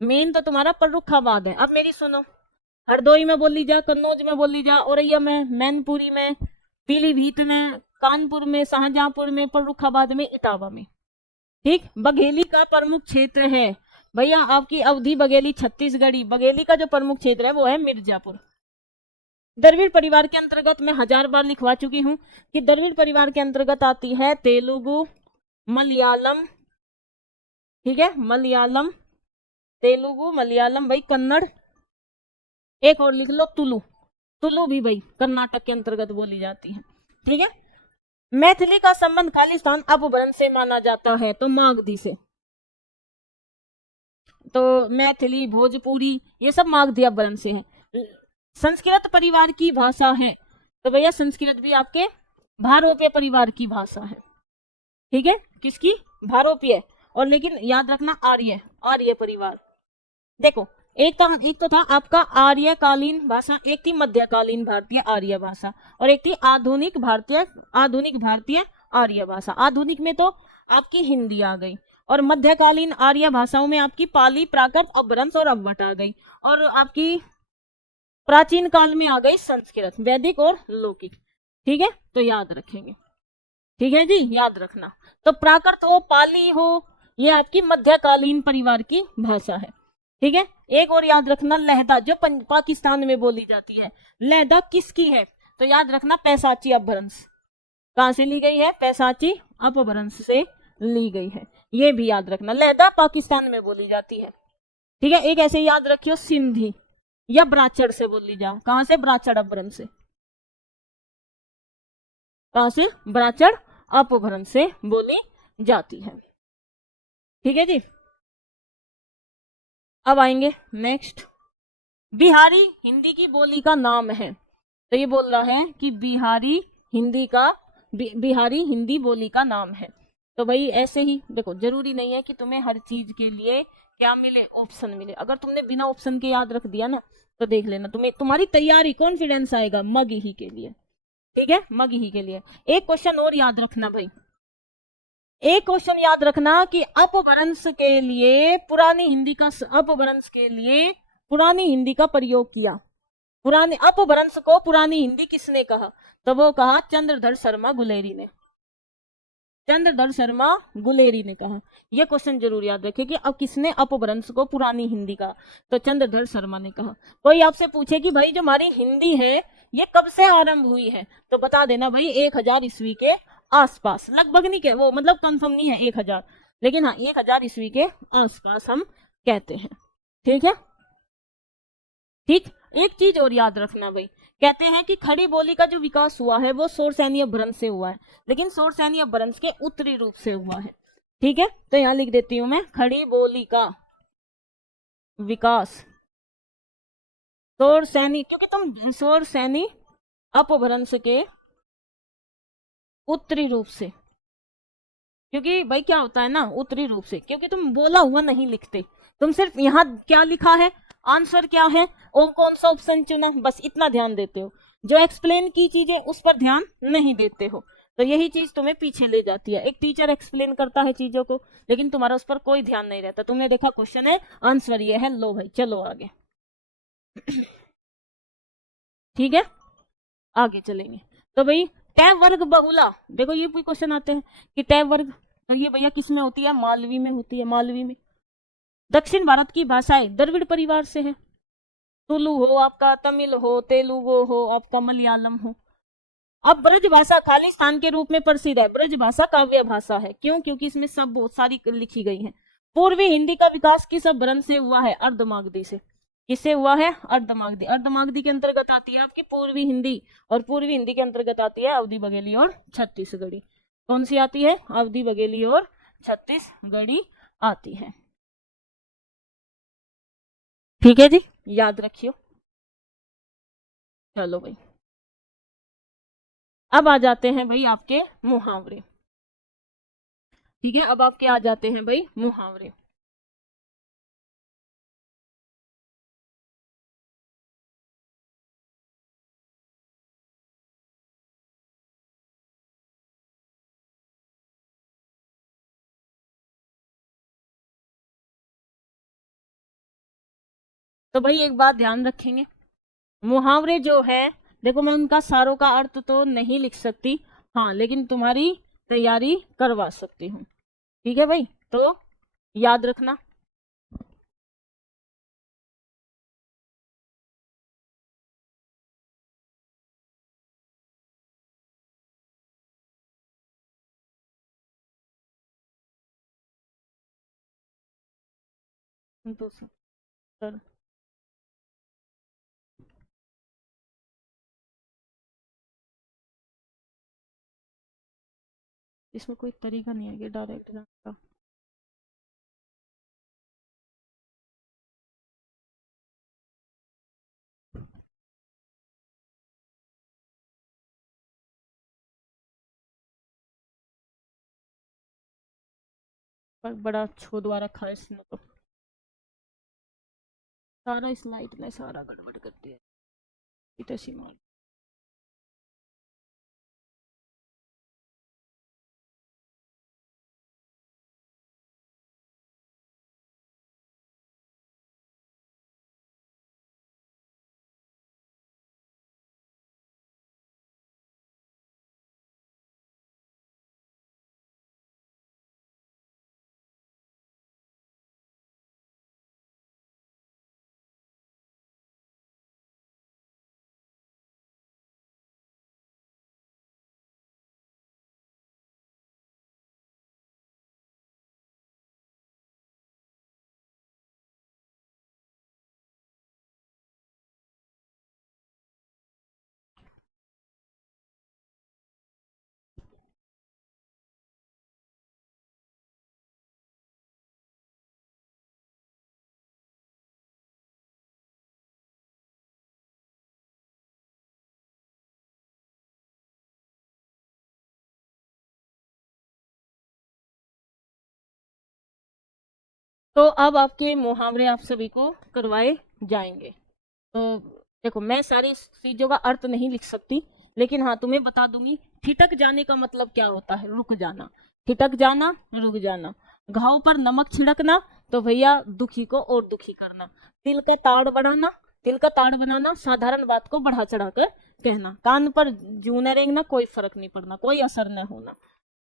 मेन तो तुम्हारा फर्रुखाबाद है। अब मेरी सुनो, हरदोई में बोली जा, कन्नौज में बोली जा, औरैया में, मैनपुरी में, पीलीभीत में, कानपुर में, शाहजहांपुर में, फर्रुखाबाद में, इटावा में। ठीक। बघेली का प्रमुख क्षेत्र है भैया आपकी अवधी बघेली छत्तीसगढ़ी। बघेली का जो प्रमुख क्षेत्र है वो है मिर्जापुर। द्रविड़ परिवार के अंतर्गत मैं 1000 बार लिखवा चुकी हूँ कि द्रविड़ परिवार के अंतर्गत आती है तेलुगु, मलयालम, ठीक है, मलयालम, तेलुगु, मलयालम, भाई कन्नड़, एक और लिख लो तुलु, तुलु भी भाई कर्नाटक के अंतर्गत बोली जाती है, ठीक है। मैथिली का संबंध खालिस्तान अपभ्रंश से माना जाता है, तो मागधी से, तो मैथिली, भोजपुरी, ये सब मागधी अपभ्रंश से है। संस्कृत परिवार की भाषा है, तो भैया संस्कृत भी आपके भारोपीय परिवार की भाषा है, ठीक है, किसकी, भारोपीय, और लेकिन याद रखना आर्य, आर्य परिवार। देखो एक तो था आपका आर्यकालीन भाषा, एक थी मध्यकालीन भारतीय आर्य भाषा, और एक थी आधुनिक भारतीय आर्य भाषा। आधुनिक में तो आपकी हिंदी आ गई, और मध्यकालीन आर्य भाषाओं में आपकी पाली, प्राकृत, अपभ्रंश और अवट आ गई, और आपकी प्राचीन काल में आ गई संस्कृत, वैदिक और लौकिक, ठीक है, तो याद रखेंगे, ठीक है जी, याद रखना। तो प्राकृत हो, पाली हो, ये आपकी मध्यकालीन परिवार की भाषा है, ठीक है। एक और याद रखना, लहदा जो पाकिस्तान में बोली जाती है, लहदा किसकी है, तो याद रखना पैसाची अपभ्रंश, कहां से ली गई है, पैसाची अपभ्रंश से ली गई है, ये भी याद रखना, लहदा पाकिस्तान में बोली जाती है, ठीक है। एक ऐसे याद रखियो सिंधी या ब्राचड़ से बोली जा, कहां से, ब्राचड़ अपभ्रंश से, कहां से, ब्राचड़ अपभ्रंश से बोली जाती है, ठीक है जी। अब आएंगे नेक्स्ट, बिहारी हिंदी की बोली का नाम है, तो ये बोल रहा है कि बिहारी हिंदी बोली का नाम है। तो भाई ऐसे ही देखो, जरूरी नहीं है कि तुम्हें हर चीज के लिए क्या मिले, ऑप्शन मिले। अगर तुमने बिना ऑप्शन के याद रख दिया ना, तो देख लेना तुम्हारी तैयारी, कॉन्फिडेंस आएगा मग ही के लिए, ठीक है, मग ही के लिए। एक क्वेश्चन और याद रखना भाई, एक क्वेश्चन याद रखना कि अपभ्रंश के लिए पुरानी हिंदी का प्रयोग किया, पुरानी अपभ्रंश को पुरानी हिंदी किसने कहा, तो वो कहा चंद्रधर शर्मा गुलेरी ने, कहा। यह क्वेश्चन जरूर याद रखें कि अब किसने अपभ्रंश को पुरानी हिंदी कहा, तो चंद्रधर शर्मा ने कहा। कोई आपसे पूछे कि भाई जो हमारी हिंदी है ये कब से आरंभ हुई है, तो बता देना भाई 1000 ईस्वी के आसपास, लगभग नहीं कह, वो मतलब कंफर्म नहीं है 1000, लेकिन हाँ 1000 ईस्वी के आसपास हम कहते हैं, ठीक है, ठीक। एक चीज और याद रखना भाई, कहते हैं कि खड़ी बोली का जो विकास हुआ है वो शौरसेनी अपभ्रंश से हुआ है, लेकिन शौरसेनी अपभ्रंश के उत्तरी रूप से हुआ है, ठीक है। तो यहां लिख देती हूं मैं, खड़ी बोली का विकास शौरसेनी, क्योंकि तुम शौरसेनी अपभ्रंश के उत्तरी रूप से, क्योंकि भाई क्या होता है ना उत्तरी रूप से, क्योंकि तुम बोला हुआ नहीं लिखते, तुम सिर्फ यहाँ क्या लिखा है, आंसर क्या है और कौन सा ऑप्शन चुना, बस इतना ध्यान देते हो, जो एक्सप्लेन की चीजें उस पर ध्यान नहीं देते हो, तो यही चीज तुम्हें पीछे ले जाती है। एक टीचर एक्सप्लेन करता है चीजों को, लेकिन तुम्हारा उस पर कोई ध्यान नहीं रहता, तुमने देखा क्वेश्चन है, आंसर ये है, लो भाई चलो आगे। ठीक है, आगे चलेंगे। तो भाई टैव वर्ग बहुला, देखो ये भी क्वेश्चन आते हैं कि टैव वर्ग, तो ये भैया किस में होती है, मालवी में होती है, मालवी में। दक्षिण भारत की भाषाएं द्रविड़ परिवार से है, तुलु हो आपका, तमिल हो, तेलुगु हो आपका, मलयालम हो। अब ब्रज भाषा खालिस्तान के रूप में प्रसिद्ध है, ब्रज भाषा काव्य भाषा है, क्यों, क्योंकि इसमें सब बहुत सारी लिखी गई है। पूर्वी हिंदी का विकास किस अपभ्रंश से हुआ है, अर्धमागधी से। किससे हुआ है, अर्धमागधी। अर्धमागधी के अंतर्गत आती है आपकी पूर्वी हिंदी, और पूर्वी हिंदी के अंतर्गत आती है अवधी बघेली और छत्तीसगढ़ी। कौन सी आती है, अवधी बघेली और छत्तीसगढ़ी आती है, ठीक है जी, याद रखियो। चलो भाई अब आ जाते हैं भाई आपके मुहावरे, ठीक है, अब आपके आ जाते हैं भाई मुहावरे। तो भाई एक बात ध्यान रखेंगे, मुहावरे जो है देखो, मैं उनका सारों का अर्थ तो नहीं लिख सकती, हाँ लेकिन तुम्हारी तैयारी करवा सकती हूँ, ठीक है भाई, तो याद रखना। दूसरा सर, इसमें कोई तरीका नहीं है कि डायरेक्ट जाने का। पर बड़ा छोदवा रखा है इसने तो, सारा इस लाइट ने सारा गड़बड़ कर दिया। इतनी सी मार तो अब आपके मुहावरे आप सभी को करवाए जाएंगे। तो देखो, मैं सारी चीजों का अर्थ नहीं लिख सकती, लेकिन हाँ तुम्हें बता दूंगी। ठिठक जाने का मतलब क्या होता है? रुक जाना। ठिठक जाना, रुक जाना। घाव पर नमक छिड़कना, तो भैया दुखी को और दुखी करना। तिल का ताड़ बढ़ाना, तिल का ताड़ बनाना, साधारण बात को बढ़ा चढ़ाकर कहना। कान पर जूं न रेंगना, कोई फर्क नहीं पड़ना, कोई असर न होना।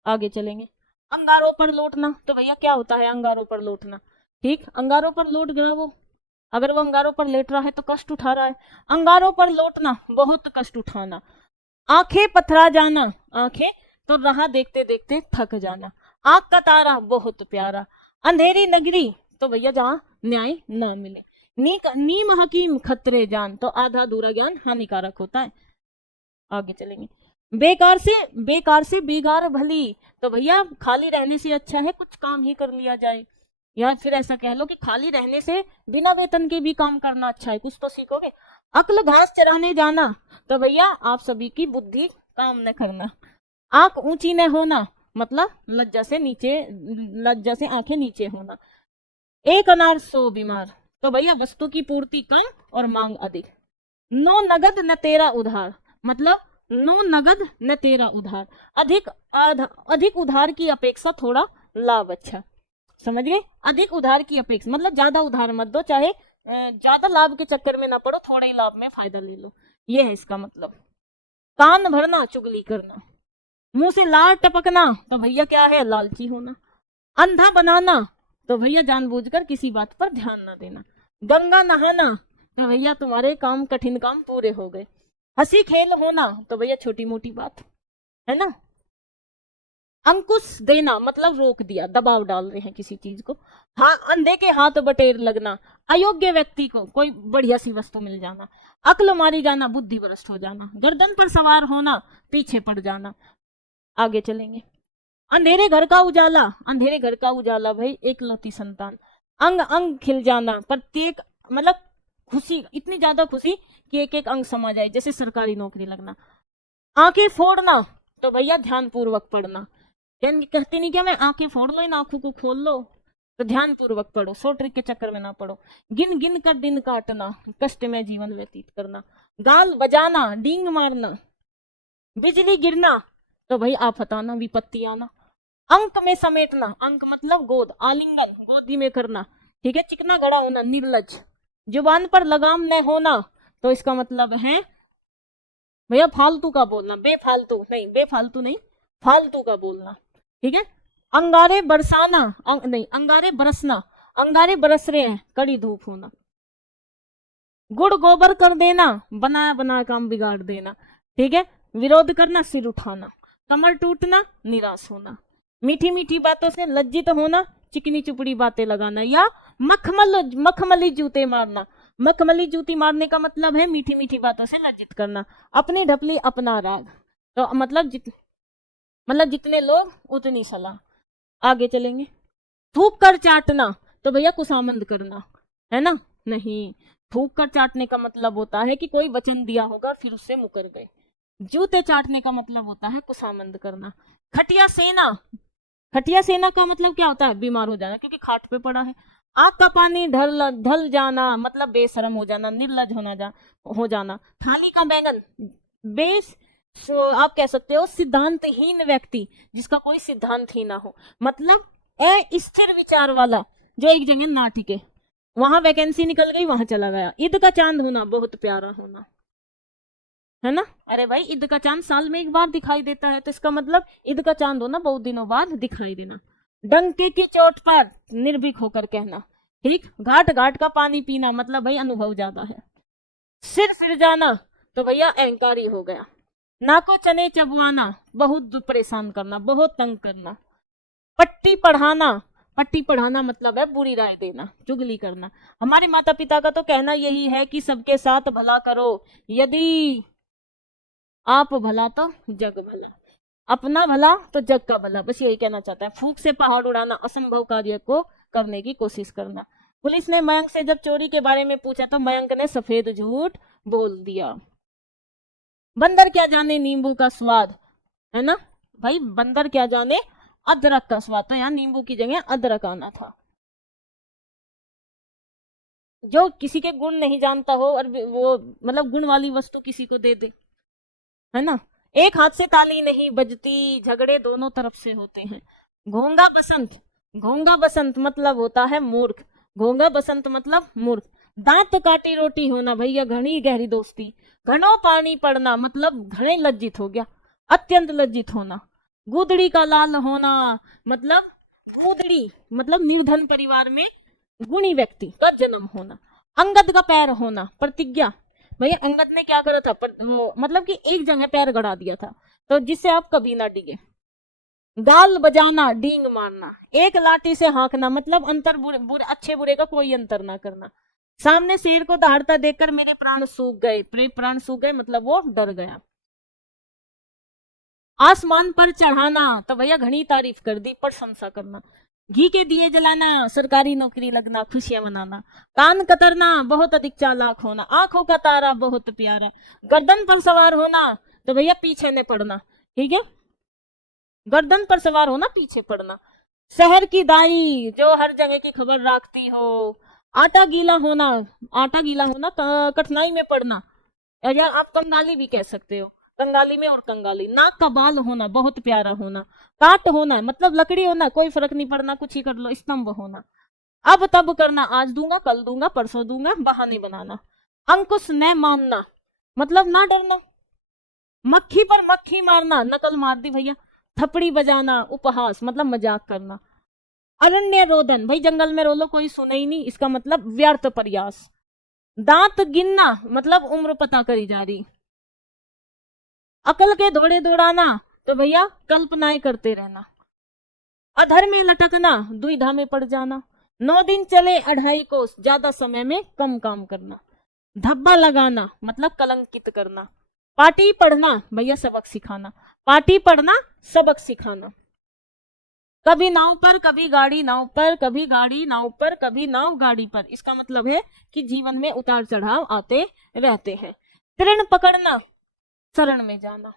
आगे चलेंगे। अंगारों पर लौटना, तो भैया क्या होता है अंगारों पर लौटना? ठीक, अंगारों पर लौट गया वो, अगर वो अंगारों पर लेट रहा है तो कष्ट उठा रहा है। अंगारों पर लौटना, बहुत कष्ट उठाना। आंखें पथरा जाना, आंखें तो राह देखते देखते थक जाना। आंख का तारा बहुत प्यारा। अंधेरी नगरी, तो भैया जहाँ न्याय ना मिले। नीम हकीम खतरे जान, तो आधा अधूरा ज्ञान हानिकारक होता है। आगे चलेंगे। बेकार से बेगार भली, तो भैया खाली रहने से अच्छा है कुछ काम ही कर लिया जाए। या फिर ऐसा कह लो कि खाली रहने से बिना वेतन के भी काम करना अच्छा है, कुछ तो सीखोगे। अक्ल घास चराने जाना, तो भैया आप सभी की बुद्धि काम न करना। आंख ऊंची न होना, मतलब लज्जा से आंखें नीचे होना। एक अनार 100 बीमार, तो भैया वस्तु की पूर्ति कम और मांग अधिक। नो नगद न तेरा उधार, मतलब नो नगद न तेरा उधार। अधिक उधार की अपेक्षा थोड़ा लाभ अच्छा। समझ गए? अधिक उधार की अपेक्षा मतलब ज्यादा उधार मत दो, चाहे ज्यादा लाभ के चक्कर में ना पड़ो, थोड़े ही लाभ में फायदा ले लो, ये है इसका मतलब। कान भरना, चुगली करना। मुंह से लार टपकना, तो भैया क्या है? लालची होना। अंधा बनाना, तो भैया जानबूझकर किसी बात पर ध्यान ना देना। गंगा नहाना, तो भैया तुम्हारे काम कठिन काम पूरे हो गए। हंसी खेल होना, तो भैया छोटी मोटी बात है ना। अंकुश देना, मतलब रोक दिया, दबाव डाल रहे हैं किसी चीज को। हाँ, अंधे के हाथ बटेर लगना, अयोग्य व्यक्ति को कोई बढ़िया सी वस्तु मिल जाना। अक्ल मारी जाना, बुद्धि भ्रष्ट हो जाना। गर्दन पर सवार होना, पीछे पड़ जाना। आगे चलेंगे। अंधेरे घर का उजाला, अंधेरे घर का उजाला भाई एकलौती संतान। अंग अंग खिल जाना, प्रत्येक मतलब खुशी, इतनी ज्यादा खुशी कि एक एक अंग समा जाए, जैसे सरकारी नौकरी लगना। आंखें फोड़ना, तो भैया ध्यान पूर्वक पढ़ना। कहते नहीं क्या, मैं आंखें फोड़ लो, इन आंखों को खोल लो, तो ध्यान पूर्वक पढ़ो, 100 ट्रिक के चक्कर में ना पढ़ो। गिन गिन कर दिन काटना, कष्ट में जीवन व्यतीत करना। गाल बजाना, डींग मारना। बिजली गिरना, तो भाई आफत आना, विपत्ति आना। अंक में समेटना, अंक मतलब गोद, आलिंगन गोदी में करना। ठीक है, चिकना गड़ा होना, निर्लज। जुबान पर लगाम न होना, तो इसका मतलब है भैया फालतू का बोलना, बेफालतू नहीं, फालतू का बोलना। ठीक है। अंगारे बरसाना, अंगारे बरसना, अंगारे बरस रहे हैं, कड़ी धूप होना। गुड़ गोबर कर देना, बनाया बनाया काम बिगाड़ देना। ठीक है। विरोध करना, सिर उठाना। कमर टूटना, निराश होना। मीठी मीठी बातों से लज्जित होना, चिकनी चुपड़ी बातें लगाना, या मखमली जूते मारना, मखमली जूती मारने का मतलब है मीठी मीठी बातों से लज्जित करना। अपनी ढपली अपना राग, तो मतलब जितने लोग उतनी सलाह। आगे चलेंगे। थूक कर चाटना, तो भैया कुसामंद करना, है ना? नहीं, थूक कर चाटने का मतलब होता है कि कोई वचन दिया होगा फिर उससे मुकर गए। जूते चाटने का मतलब होता है कुसामंद करना। खटिया सेना, खटिया सेना का मतलब क्या होता है? बीमार हो जाना, क्योंकि खाट पे पड़ा है। आग का पानी ढल जाना, मतलब बेशरम हो जाना, निर्लज हो जाना। थाली का बैंगन, आप कह सकते हो सिद्धांतहीन व्यक्ति, जिसका कोई सिद्धांत ही ना हो, मतलब स्थिर विचार वाला, जो एक जगह ना टिके। वहां वैकेंसी निकल गई, वहां चला गया। ईद का चांद होना, बहुत प्यारा होना, है ना? अरे भाई, ईद का चांद साल में एक बार दिखाई देता है, तो इसका मतलब ईद का चांद होना बहुत दिनों बाद दिखाई देना। डंके की चोट पर निर्भीक होकर कहना, ठीक। घाट घाट का पानी पीना, मतलब भाई अनुभव ज्यादा है। सिर फिर जाना, तो भैया अहंकारी हो गया। नाको चने चबवाना, बहुत परेशान करना, बहुत तंग करना। पट्टी पढ़ाना मतलब है बुरी राय देना, चुगली करना। हमारे माता पिता का तो कहना यही है कि सबके साथ भला करो, यदि आप भला तो जग भला, अपना भला तो जग का भला, बस यही कहना चाहता है। फूंक से पहाड़ उड़ाना, असंभव कार्य को करने की कोशिश करना। पुलिस ने मयंक से जब चोरी के बारे में पूछा तो मयंक ने सफेद झूठ बोल दिया। बंदर क्या जाने नींबू का स्वाद, है ना भाई? बंदर क्या जाने अदरक का स्वाद, तो यहाँ नींबू की जगह अदरक आना था। जो किसी के गुण नहीं जानता हो और वो मतलब गुण वाली वस्तु किसी को दे दे, है ना? एक हाथ से ताली नहीं बजती, झगड़े दोनों तरफ से होते हैं। घोंगा बसंत मतलब होता है मूर्ख, घोंगा बसंत मतलब मूर्ख। दांत काटी रोटी होना, भैया घनी गहरी दोस्ती। घनों पानी पड़ना मतलब घने लज्जित हो गया, अत्यंत लज्जित होना। गुदड़ी का लाल होना मतलब निर्धन परिवार में गुणी व्यक्ति का जन्म होना। अंगद का पैर होना, प्रतिज्ञा। भैया अंगद ने क्या करा था? मतलब कि एक जगह पैर गड़ा दिया था, तो जिससे आप कभी ना डिगे। गाल बजाना, डींग मारना। एक लाठी से हाँकना मतलब अच्छे बुरे का कोई अंतर ना करना। सामने शेर को दहाड़ता देखकर मेरे प्राण सूख गए मतलब वो डर गया। आसमान पर चढ़ाना, तो भैया घनी तारीफ कर दी, प्रशंसा करना। घी के दिए जलाना, सरकारी नौकरी लगना, खुशियां मनाना। कान कतरना, बहुत अधिक चालाक होना। आंखों का तारा, बहुत प्यारा। गर्दन पर सवार होना, तो भैया पीछे न पड़ना, ठीक है? गर्दन पर सवार होना, पीछे पड़ना। शहर की दाई, जो हर जगह की खबर रखती हो। आटा गीला होना कठिनाई में पड़ना, या आप कंगाली भी कह सकते हो, कंगाली में और कंगाली। नाक का बाल होना, बहुत प्यारा होना। काट होना मतलब लकड़ी होना, कोई फर्क नहीं पड़ना, कुछ ही कर लो। स्तंभ होना, अब तब करना, आज दूंगा, कल दूंगा, परसों दूंगा, बहाने बनाना। अंकुश न मानना मतलब ना डरना। मक्खी पर मक्खी मारना, नकल मार दी भैया। थपड़ी बजाना, उपहास मतलब मजाक करना। अरण्य रोदन, भाई जंगल में रोलो कोई सुने ही नहीं, इसका मतलब व्यर्थ प्रयास। दांत गिनना मतलब उम्र पता करी जा रही। अकल के दौड़े दौड़ाना, तो भैया कल्पनाएं करते रहना। अधर में लटकना, दुविधा में पड़ जाना। 9 दिन चले 2.5 कोस, ज्यादा समय में कम काम करना। धब्बा लगाना मतलब कलंकित करना। पार्टी पढ़ना, भैया सबक सिखाना। पार्टी पढ़ना, सबक सिखाना। कभी नाव पर, कभी गाड़ी नाव पर, कभी गाड़ी नाव पर, कभी नाव गाड़ी पर, इसका मतलब है कि जीवन में उतार चढ़ाव आते रहते हैं। तृण पकड़ना, शरण में जाना।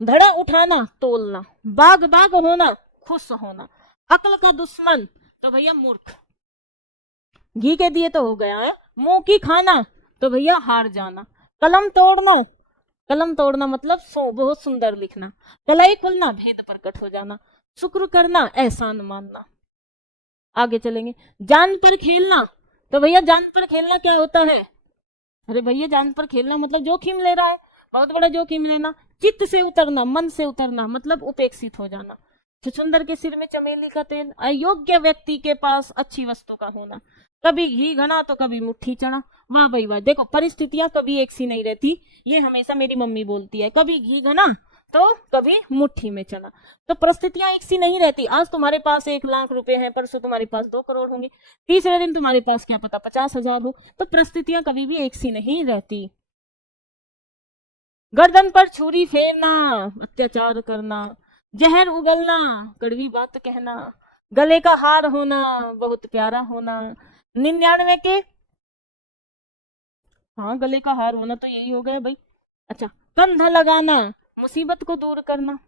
धड़ा उठाना, तोलना। बाग बाग होना, खुश होना। अकल का दुश्मन, तो भैया मूर्ख। घी के दिए तो हो गया है। मुंह की खाना, तो भैया हार जाना। कलम तोड़ना मतलब बहुत सुंदर लिखना। कलाई खुलना, भेद प्रकट हो जाना। शुक्र करना, एहसान मानना। आगे चलेंगे। जान पर खेलना, तो भैया जान पर खेलना क्या होता है? अरे भैया जान पर खेलना मतलब जोखिम ले रहा है, बहुत बड़ा जोखिम लेना। चित्त से उतरना, मन से उतरना मतलब उपेक्षित हो जाना। छुछुंदर के सिर में चमेली का तेल, अयोग्य व्यक्ति के पास अच्छी वस्तु का होना। कभी घी घना तो कभी मुट्ठी चढ़ा। वाह भाई वाह, देखो परिस्थितियां कभी एक सी नहीं रहती, ये हमेशा मेरी मम्मी बोलती है। कभी घी घना तो कभी मुट्ठी में चना। तो परिस्थितियां एक सी नहीं रहती। आज तुम्हारे पास 1 लाख रुपए हैं, परसों तुम्हारे पास 2 करोड़ होंगे, तीसरे दिन तुम्हारे पास क्या पता 50,000 हो। तो परिस्थितियां कभी भी एक सी नहीं रहती। गर्दन पर छुरी फेरना, अत्याचार करना, जहर उगलना, कड़वी बात कहना, गले का हार होना, बहुत प्यारा होना, 99 के, हाँ गले का हार होना तो यही हो गया भाई। अच्छा, कंधा लगाना, मुसीबत को दूर करना,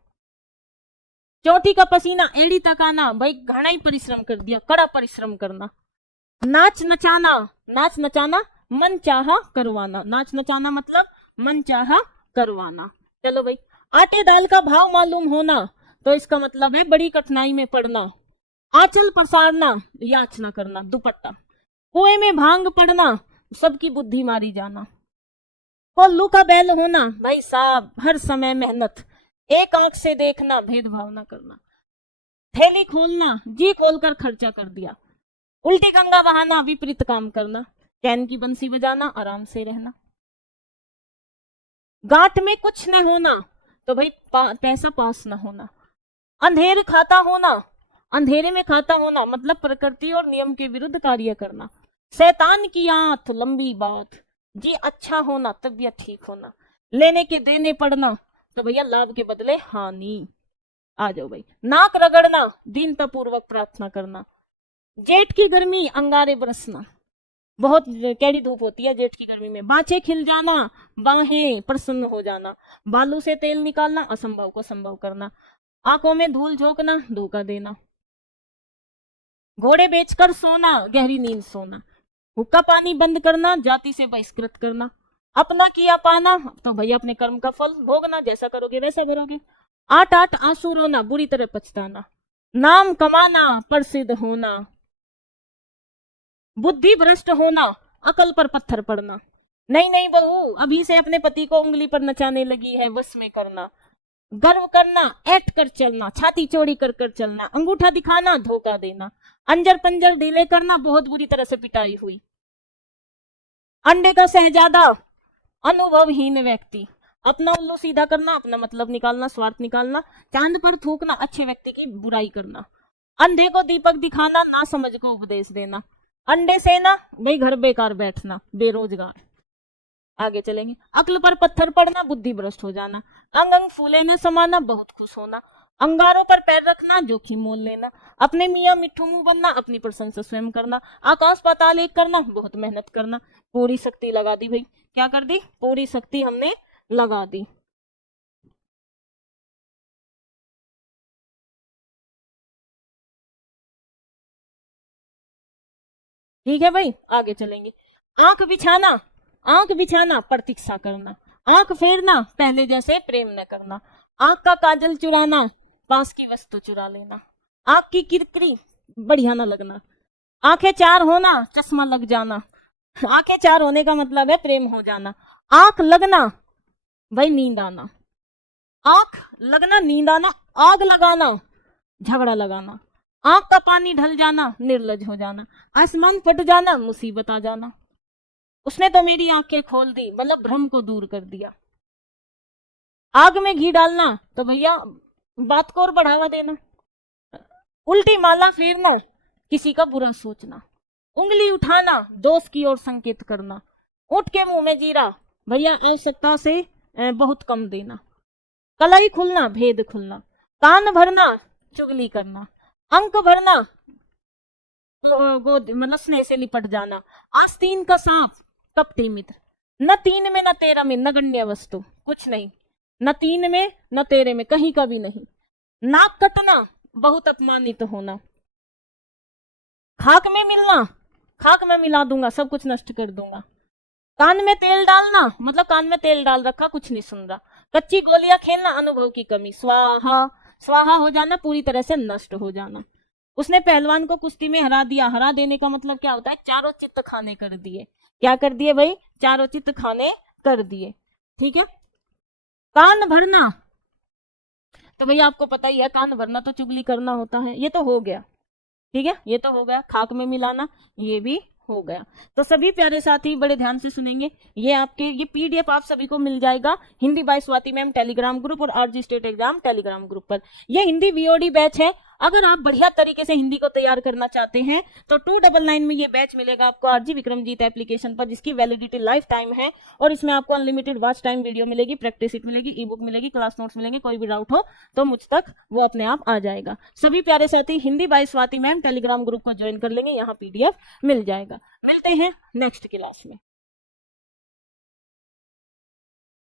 चौथी का पसीना एड़ी तक आना, भाई घना ही परिश्रम कर दिया, कड़ा परिश्रम करना, नाच नचाना, नाच नचाना मन चाहा करवाना, नाच नचाना मतलब मन चाहा करवाना। चलो भाई, आटे दाल का भाव मालूम होना, तो इसका मतलब है बड़ी कठिनाई में पड़ना, आंचल पसारना, याचना करना, दुपट्टा, कुएं में भांग पड़ना, सबकी बुद्धि मारी जाना, कोल्लू का बैल होना, भाई साहब हर समय मेहनत, एक आंख से देखना, भेदभाव ना करना, थैली खोलना, जी खोलकर खर्चा कर दिया, उल्टी गंगा बहाना, विपरीत काम करना, कैन की बंसी बजाना, आराम से रहना, गांठ में कुछ न होना, तो भाई पैसा पास न होना, अंधेर खाता होना, अंधेरे में खाता होना मतलब प्रकृति और नियम के विरुद्ध कार्य करना, शैतान की आंख, लंबी बात, जी अच्छा होना, तबीयत ठीक होना, लेने के देने पड़ना, तो भैया लाभ के बदले हानि। आ जाओ भाई, नाक रगड़ना, दीनता पूर्वक प्रार्थना करना, जेठ की गर्मी, अंगारे बरसना, बहुत कैडी धूप होती है जेठ की गर्मी में, बाँछें खिल जाना, बाहें प्रसन्न हो जाना, बालू से तेल निकालना, असंभव को संभव करना, आंखों में धूल झोंकना, धोखा देना, घोड़े बेचकर सोना, गहरी नींद सोना, हुक्का पानी बंद करना, जाति से बहिष्कृत करना, अपना किया पाना, तो भैया अपने कर्म का फल भोगना, जैसा करोगे वैसा भरोगे, 8 आंसू रोना, बुरी तरह पछताना, नाम कमाना, प्रसिद्ध होना, बुद्धि भ्रष्ट होना, अकल पर पत्थर पड़ना, नहीं नहीं बहू अभी से अपने पति को उंगली पर नचाने लगी है, बस में करना, गर्व करना, ऐठ कर चलना, छाती चौड़ी कर कर चलना, अंगूठा दिखाना, धोखा देना, अंजर पंजर ढीले करना, बहुत बुरी तरह से पिटाई हुई, अंडे का शहजादा, अनुभवहीन व्यक्ति, अपना उल्लू सीधा करना, अपना मतलब निकालना, स्वार्थ निकालना, चांद पर थूकना, अच्छे व्यक्ति की बुराई करना, अंधे को दीपक दिखाना, ना समझ को उपदेश देना, अंडे सेना, भाई घर बेकार बैठना, बेरोजगार। आगे चलेंगे, अक्ल पर पत्थर पड़ना, बुद्धि भ्रष्ट हो जाना, अंग अंग फूले न समाना, बहुत खुश होना, अंगारों पर पैर रखना, जोखिम मोल लेना, अपने मियाँ मिट्ठू मुंह बनना, अपनी प्रशंसा स्वयं करना, आकाश पाताल एक करना, बहुत मेहनत करना, पूरी शक्ति लगा दी भाई, क्या कर दी, पूरी शक्ति हमने लगा दी। ठीक है भाई, आगे चलेंगे, आंख बिछाना, आंख बिछाना, प्रतीक्षा करना, आंख फेरना, पहले जैसे प्रेम न करना, आंख का काजल चुराना, पास की वस्तु चुरा लेना, आंख की किरकिरी, बढ़िया न लगना, आंखें चार होना, चश्मा लग जाना, आंखें चार होने का मतलब है प्रेम हो जाना, आंख लगना, भाई नींद आना, आंख लगना, नींद आना, आग लगाना, झगड़ा लगाना, आंख का पानी ढल जाना, निर्लज हो जाना, आसमान फट जाना, मुसीबत आ जाना, उसने तो मेरी आंखें खोल दी, मतलब भ्रम को दूर कर दिया, आग में घी डालना, तो भैया बात को और बढ़ावा देना, उल्टी माला फेरना, किसी का बुरा सोचना, उंगली उठाना, दोस्त की ओर संकेत करना, ऊंट के मुंह में जीरा, भैया आवश्यकता से बहुत कम देना, कलाई खुलना, भेद खुलना, कान भरना, चुगली करना, अंक भरना, मतलब स्नेह से लिपट जाना, आस्तीन का सांप, कपटी मित्र, न 3 में न 13 में, नगण्य वस्तु, कुछ नहीं, न 3 में न 13 में, कहीं का भी नहीं, नाक कटना, बहुत अपमानित होना, खाक में मिलना, खाक में मिला दूंगा, सब कुछ नष्ट कर दूंगा, कान में तेल डालना, मतलब कान में तेल डाल रखा, कुछ नहीं सुन रहा, कच्ची गोलियां खेलना, अनुभव की कमी, स्वाहा, स्वाहा हो जाना, पूरी तरह से नष्ट हो जाना, उसने पहलवान को कुश्ती में हरा दिया, हरा देने का मतलब क्या होता है, चारों चित्त खाने कर दिए, क्या कर दिए भाई, चारों चित्त खाने कर दिए, ठीक है। कान भरना, तो भैया आपको पता ही है, कान भरना तो चुगली करना होता है, ये तो हो गया, ठीक है, ये तो हो गया, खाक में मिलाना, ये भी हो गया। तो सभी प्यारे साथी बड़े ध्यान से सुनेंगे, ये पीडीएफ आप सभी को मिल जाएगा Hindi by Swati ma'am Telegram group और RG state exam Telegram group पर। ये हिंदी वीओडी बैच है। अगर आप बढ़िया तरीके से हिंदी को तैयार करना चाहते हैं तो 299 में ये बैच मिलेगा आपको आरजी विक्रमजीत एप्लीकेशन पर, जिसकी वैलिडिटी लाइफ टाइम है और इसमें आपको अनलिमिटेड वॉच टाइम वीडियो मिलेगी, प्रैक्टिस शीट मिलेगी, ई बुक मिलेगी, क्लास नोट्स मिलेंगे। कोई भी डाउट हो तो मुझ तक वो अपने आप आ जाएगा। सभी प्यारे साथी Hindi by Swati ma'am Telegram group को ज्वाइन कर लेंगे, यहाँ पीडीएफ मिल जाएगा। मिलते हैं नेक्स्ट क्लास में।